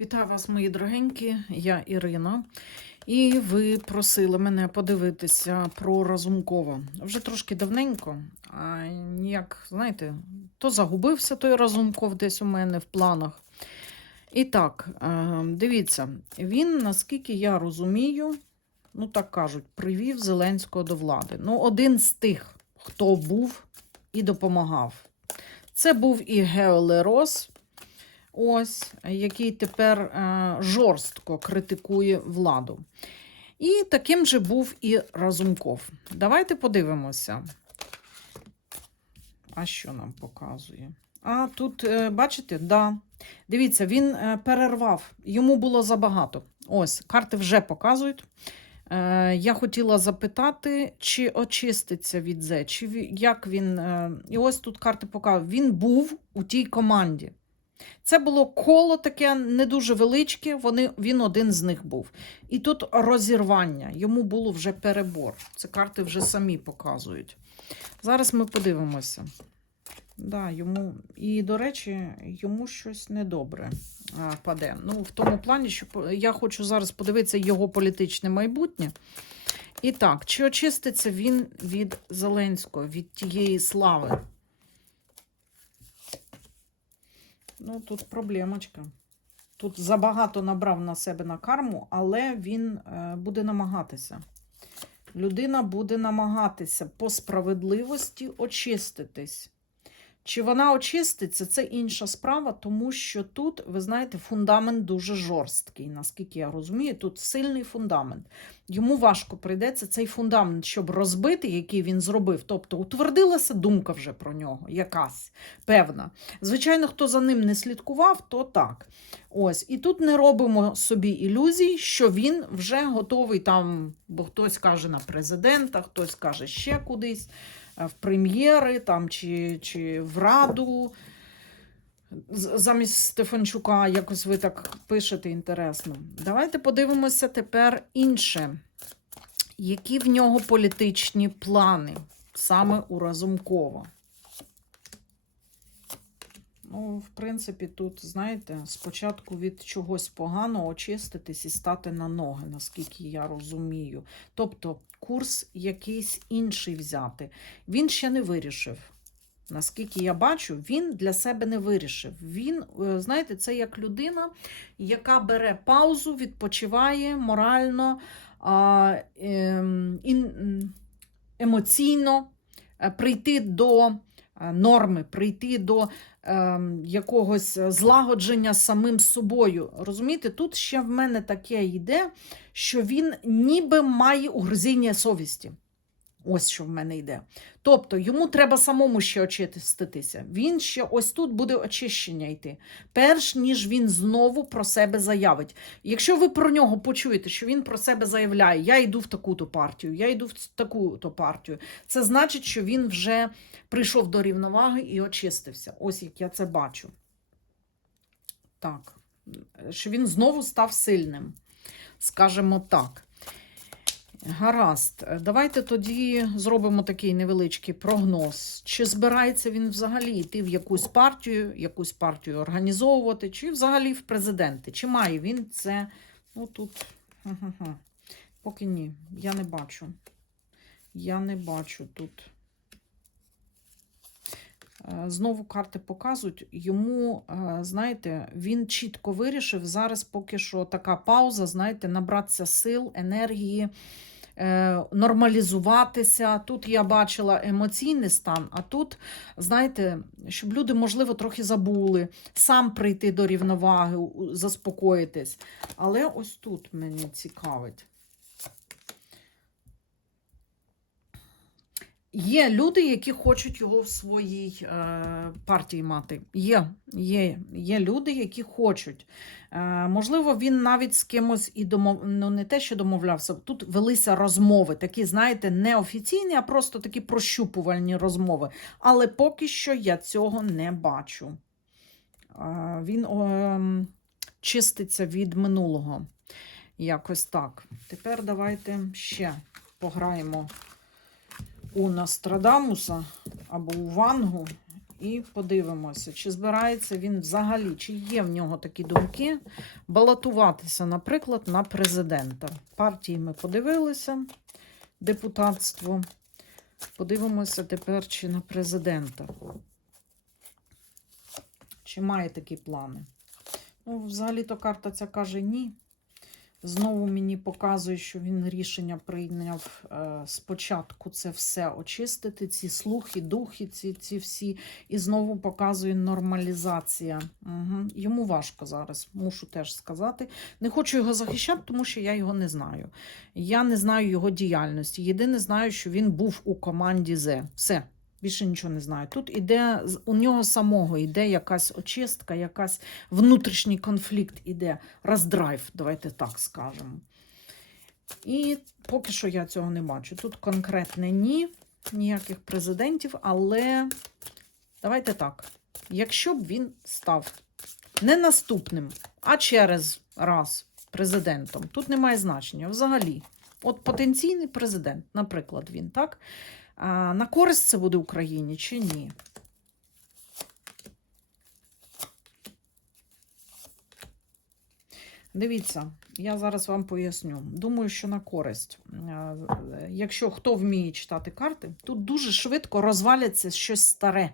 Вітаю вас, мої дорогенькі, я Ірина. І ви просили мене подивитися про Разумкова. Вже трошки давненько, а ніяк, знаєте, то загубився той Разумков десь у мене в планах. І так, е, дивіться, він, наскільки я розумію, ну так кажуть, привів Зеленського до влади. Ну, один з тих, хто був і допомагав. Це був і Гео Лерос, ось, який тепер е, жорстко критикує владу. І таким же був і Разумков. Давайте подивимося. А що нам показує? А тут, е, бачите, да. Дивіться, він е, перервав, йому було забагато. Ось, карти вже показують. Я хотіла запитати, чи очиститься від Зе, чи як він. І ось тут карти показують. Він був у тій команді. Це було коло таке не дуже величке, вони, він один з них був. І тут розірвання, йому було вже перебор. Це карти вже самі показують. Зараз ми подивимося. Да, йому, і, до речі, йому щось недобре паде. Ну, в тому плані, що я хочу зараз подивитися його політичне майбутнє. І так, чи очиститься він від Зеленського, від тієї слави? Ну, тут проблемочка. Тут забагато набрав на себе на карму, але він е, буде намагатися. Людина буде намагатися по справедливості очиститись. Чи вона очиститься, це інша справа, тому що тут, ви знаєте, фундамент дуже жорсткий, наскільки я розумію, тут сильний фундамент. Йому важко прийдеться цей фундамент, щоб розбити, який він зробив. Тобто утвердилася думка вже про нього, якась певна. Звичайно, хто за ним не слідкував, то так. Ось, і тут не робимо собі ілюзій, що він вже готовий там, бо хтось каже на президента, хтось каже ще кудись, в прем'єри там, чи, чи в раду. Замість Стефанчука, якось ви так пишете інтересно. Давайте подивимося тепер інше. Які в нього політичні плани саме у Разумкова? Ну, в принципі, тут, знаєте, спочатку від чогось поганого очиститись і стати на ноги, наскільки я розумію. Тобто курс якийсь інший взяти. Він ще не вирішив. Наскільки я бачу, він для себе не вирішив. Він, е, знаєте, це як людина, яка бере паузу, відпочиває морально, ем, емоційно е, прийти до е, норми, прийти до якогось злагодження з самим собою. Розумієте, тут ще в мене таке йде, що він ніби має угризіння совісті. Ось що в мене йде. Тобто йому треба самому ще очиститися. Він ще ось тут буде очищення йти, перш ніж він знову про себе заявить. Якщо ви про нього почуєте, що він про себе заявляє, я йду в таку-то партію, я йду в таку-то партію, це значить, що він вже прийшов до рівноваги і очистився. Ось як я це бачу. Так, що він знову став сильним, скажімо так. Гаразд, давайте тоді зробимо такий невеличкий прогноз. Чи збирається він взагалі йти в якусь партію, якусь партію організовувати, чи взагалі в президенти? Чи має він це? Ну тут. га-га-га. Поки ні, я не бачу. Я не бачу тут. Е, Знову карти показують, йому, е, знаєте, він чітко вирішив зараз поки що така пауза, знаєте, набратися сил, енергії, нормалізуватися. Тут я бачила емоційний стан, а тут, знаєте, щоб люди, можливо, трохи забули, сам прийти до рівноваги, заспокоїтись. Але ось тут мені цікавить. Є люди, які хочуть його в своїй е, партії мати. Є, є, є люди, які хочуть. Е, можливо, він навіть з кимось і домов... ну, не те, що домовлявся. Тут велися розмови, такі, знаєте, не офіційні, а просто такі прощупувальні розмови. Але поки що я цього не бачу. Е, він е, чиститься від минулого. Якось так. Тепер давайте ще пограємо у Нострадамуса або у Вангу і подивимося, чи збирається він взагалі, чи є в нього такі думки балотуватися, наприклад, на президента. Партії ми подивилися, депутатство. Подивимося тепер, чи на президента. Чи має такі плани? Ну, взагалі-то карта ця каже ні. Знову мені показує, що він рішення прийняв е, спочатку це все очистити, ці слухи, духи, ці, ці всі. І знову показує нормалізація. Угу. Йому важко зараз, мушу теж сказати. Не хочу його захищати, тому що я його не знаю. Я не знаю його діяльності. Єдине знаю, що він був у команді З. Все. Більше нічого не знаю. Тут іде у нього самого іде якась очистка, якась внутрішній конфлікт іде, роздрайв, давайте так скажемо. І поки що я цього не бачу. Тут конкретне ні, ніяких президентів, але давайте так. Якщо б він став не наступним, а через раз президентом, тут немає значення взагалі. От потенційний президент, наприклад, він, так? А, на користь це буде Україні чи ні? Дивіться, я зараз вам поясню. Думаю, що на користь. Якщо хто вміє читати карти, тут дуже швидко розваляться щось старе.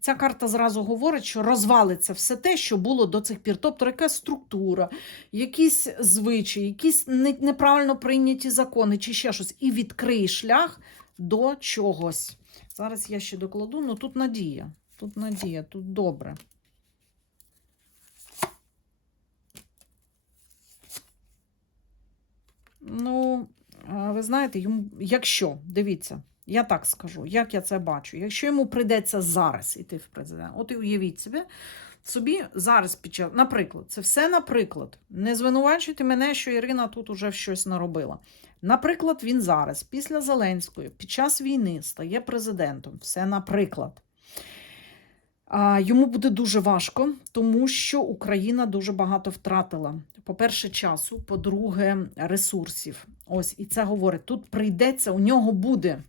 Ця карта зразу говорить, що розвалиться все те, що було до цих пір. Тобто якась структура, якісь звичаї, якісь неправильно прийняті закони чи ще щось, і відкриє шлях до чогось. Зараз я ще докладу, ну тут надія. Тут надія, тут добре. Ну, ви знаєте, йому, якщо, дивіться, я так скажу, як я це бачу, якщо йому прийдеться зараз йти в президент, от і уявіть собі, собі зараз під наприклад, це все наприклад. Не звинувачуйте мене, що Ірина тут уже щось наробила. Наприклад, він зараз, після Зеленської, під час війни стає президентом. Все наприклад. Йому буде дуже важко, тому що Україна дуже багато втратила. По-перше, часу, по-друге, ресурсів. Ось і це говорить. Тут прийдеться, у нього буде,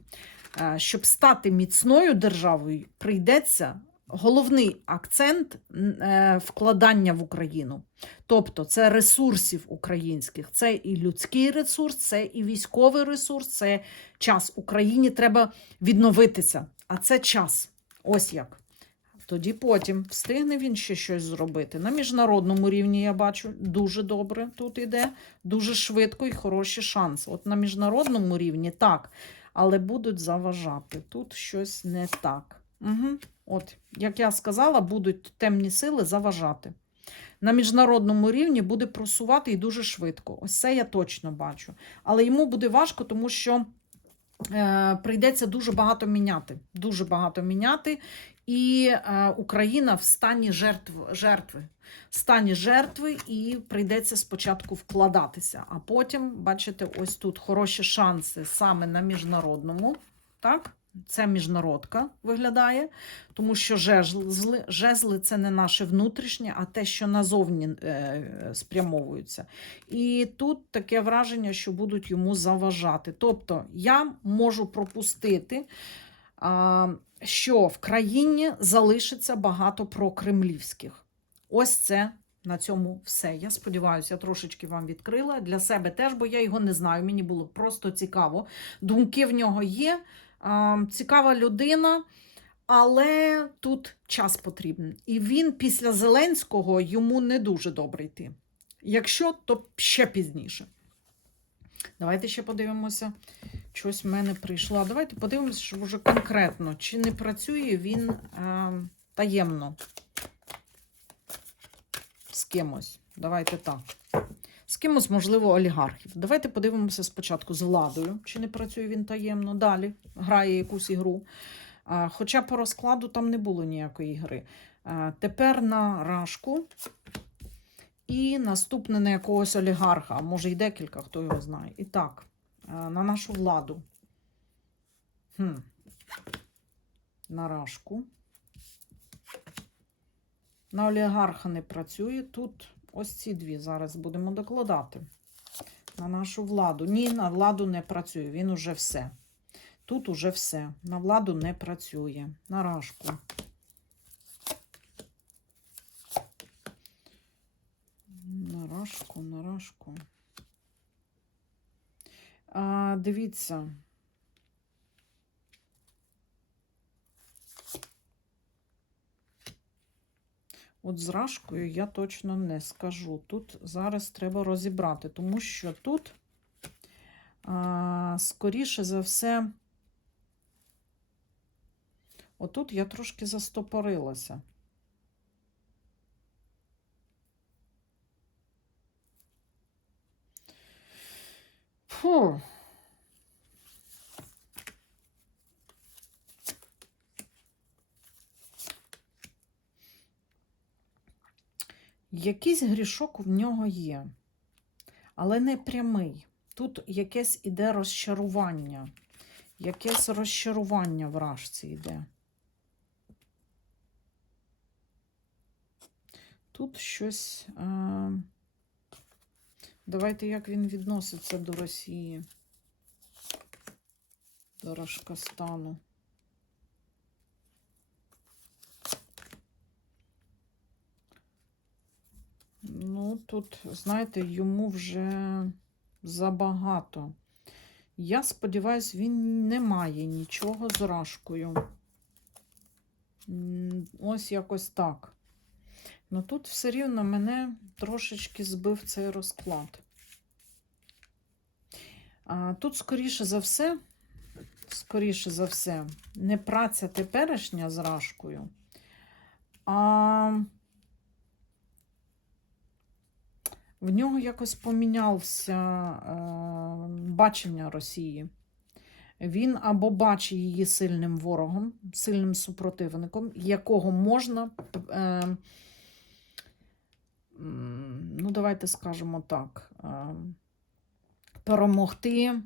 е, щоб стати міцною державою, прийдеться головний акцент е, вкладання в Україну. Тобто це ресурсів українських, це і людський ресурс, це і військовий ресурс, це час. Україні треба відновитися, а це час. Ось як. Тоді потім встигне він ще щось зробити. На міжнародному рівні я бачу дуже добре тут іде, дуже швидко і хороші шанси. От на міжнародному рівні так, але будуть заважати. Тут щось не так. Угу. От, як я сказала, будуть темні сили заважати. На міжнародному рівні буде просувати і дуже швидко. Ось це я точно бачу. Але йому буде важко, тому що е, прийдеться дуже багато міняти. Дуже багато міняти. І е, Україна в стані жертв, жертви. В стані жертви, і прийдеться спочатку вкладатися. А потім, бачите, ось тут хороші шанси саме на міжнародному. Так? Це міжнародка виглядає, тому що жезли, жезли це не наше внутрішнє, а те, що назовні е, спрямовуються. І тут таке враження, що будуть йому заважати. Тобто я можу пропустити, а, що в країні залишиться багато прокремлівських. Ось це на цьому все. Я сподіваюся, я трошечки вам відкрила для себе теж, бо я його не знаю. Мені було просто цікаво. Думки в нього є. А, Цікава людина, але тут час потрібен. І він після Зеленського йому не дуже добре йти. Якщо, то ще пізніше. Давайте ще подивимося. Щось в мене прийшло. Давайте подивимося, щоб вже конкретно, чи не працює він е, таємно з кимось. Давайте так. З кимось, можливо, олігархів. Давайте подивимося спочатку з владою, чи не працює він таємно. Далі грає якусь ігру. Хоча по розкладу там не було ніякої гри. Тепер на рашку. І наступне на якогось олігарха, а може й декілька, хто його знає. І так, на нашу владу. Хм. На рашку. На олігарха не працює. Тут Ось ці дві зараз будемо докладати на нашу владу. Ні, на владу не працює, він уже все. Тут уже все. На владу не працює. На рашку. На рашку, на рашку. А, Дивіться. От з рашкою я точно не скажу. Тут зараз треба розібрати, тому що тут, а, скоріше за все, отут я трошки застопорилася. Фу. Якийсь грішок в нього є, але не прямий. Тут якесь іде розчарування. Якесь розчарування в рашці йде. Тут щось. Е... Давайте як він відноситься до Росії, до Рашкастану. Ну, тут, знаєте, йому вже забагато. Я сподіваюся, він не має нічого з рашкою. Ось якось так. Ну тут все рівно мене трошечки збив цей розклад. А, тут, скоріше за все, скоріше за все, не праця теперішня з рашкою, а в нього якось помінявся е, бачення Росії. Він або бачить її сильним ворогом, сильним супротивником, якого можна, е, ну, давайте скажемо так, е, перемогти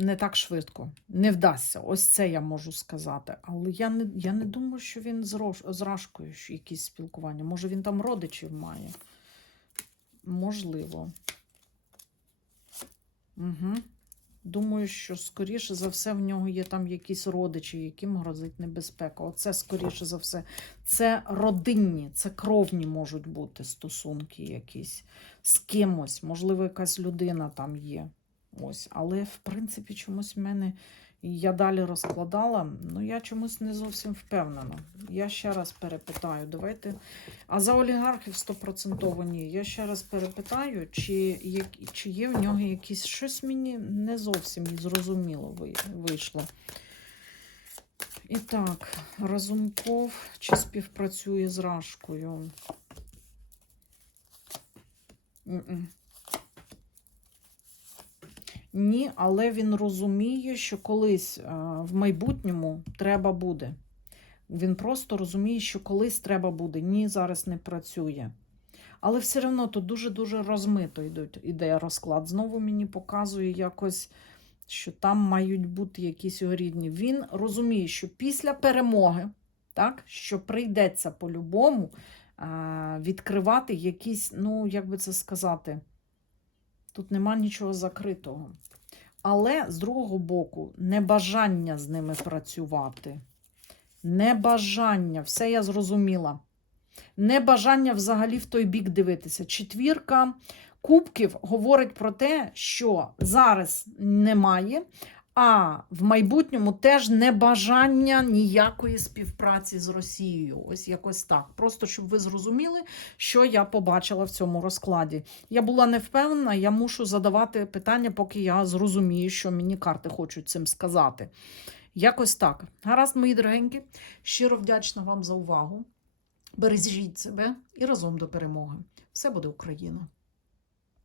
не так швидко. Не вдасться. Ось це я можу сказати. Але я не, я не думаю, що він з, Рашкою якісь спілкування. Може, він там родичів має. Можливо. Угу. Думаю, що, скоріше за все, в нього є там якісь родичі, яким грозить небезпека. Оце, скоріше за все, це родинні, це кровні можуть бути стосунки якісь з кимось. Можливо, якась людина там є. Ось. Але, в принципі, чомусь в мене. Я далі розкладала, ну я чомусь не зовсім впевнена. Я ще раз перепитаю. Давайте. А за олігархів стопроцентово ні. Я ще раз перепитаю, чи, чи є в нього якісь щось мені не зовсім зрозуміло вийшло. І так, Разумков чи співпрацює з Рашкою? М-м. Ні, але він розуміє, що колись е, в майбутньому треба буде. Він просто розуміє, що колись треба буде. Ні, зараз не працює. Але все одно тут дуже-дуже розмито йдуть, іде розклад. Знову мені показує якось, що там мають бути якісь його рідні. Він розуміє, що після перемоги, так, що прийдеться по-любому е, відкривати якісь, ну, як би це сказати, Тут нема нічого закритого. Але з другого боку, небажання з ними працювати. Небажання, все я зрозуміла. Небажання взагалі в той бік дивитися. Четвірка кубків говорить про те, що зараз немає, а в майбутньому теж небажання ніякої співпраці з Росією. Ось якось так. Просто щоб ви зрозуміли, що я побачила в цьому розкладі. Я була не впевнена, я мушу задавати питання, поки я зрозумію, що мені карти хочуть цим сказати. Якось так. Гаразд, мої дорогенькі, щиро вдячна вам за увагу. Бережіть себе і разом до перемоги. Все буде Україна!